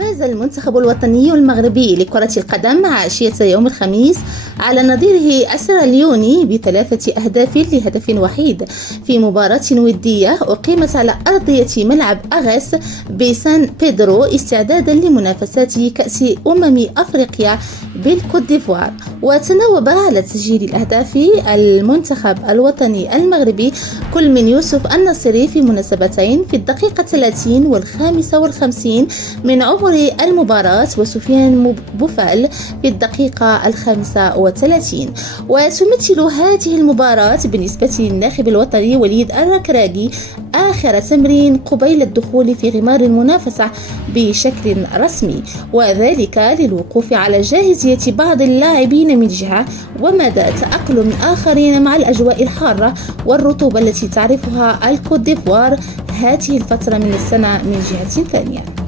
فاز المنتخب الوطني المغربي لكرة القدم عشية يوم الخميس على نظيره السيراليوني ب3 أهداف لهدف وحيد في مباراة ودية أقيمت على أرضية ملعب أغاس بسان بيدرو استعدادا لمنافسات كأس أفريقيا بالكوت ديفوار. وتناوب على تسجيل الأهداف المنتخب الوطني المغربي كل من يوسف النصيري في مناسبتين في الدقيقة 30 و55 من عمر المباراة، وسفيان بوفال في الدقيقة 35. وتمثل هذه المباراة بالنسبة للناخب الوطني وليد الركراكي آخر تمرين قبيل الدخول في غمار المنافسة بشكل رسمي، وذلك للوقوف على جاهزية بعض اللاعبين من جهة ومدى تأقلم آخرين مع الأجواء الحارة والرطوبة التي تعرفها الكوت ديفوار هذه الفترة من السنة من جهة ثانية.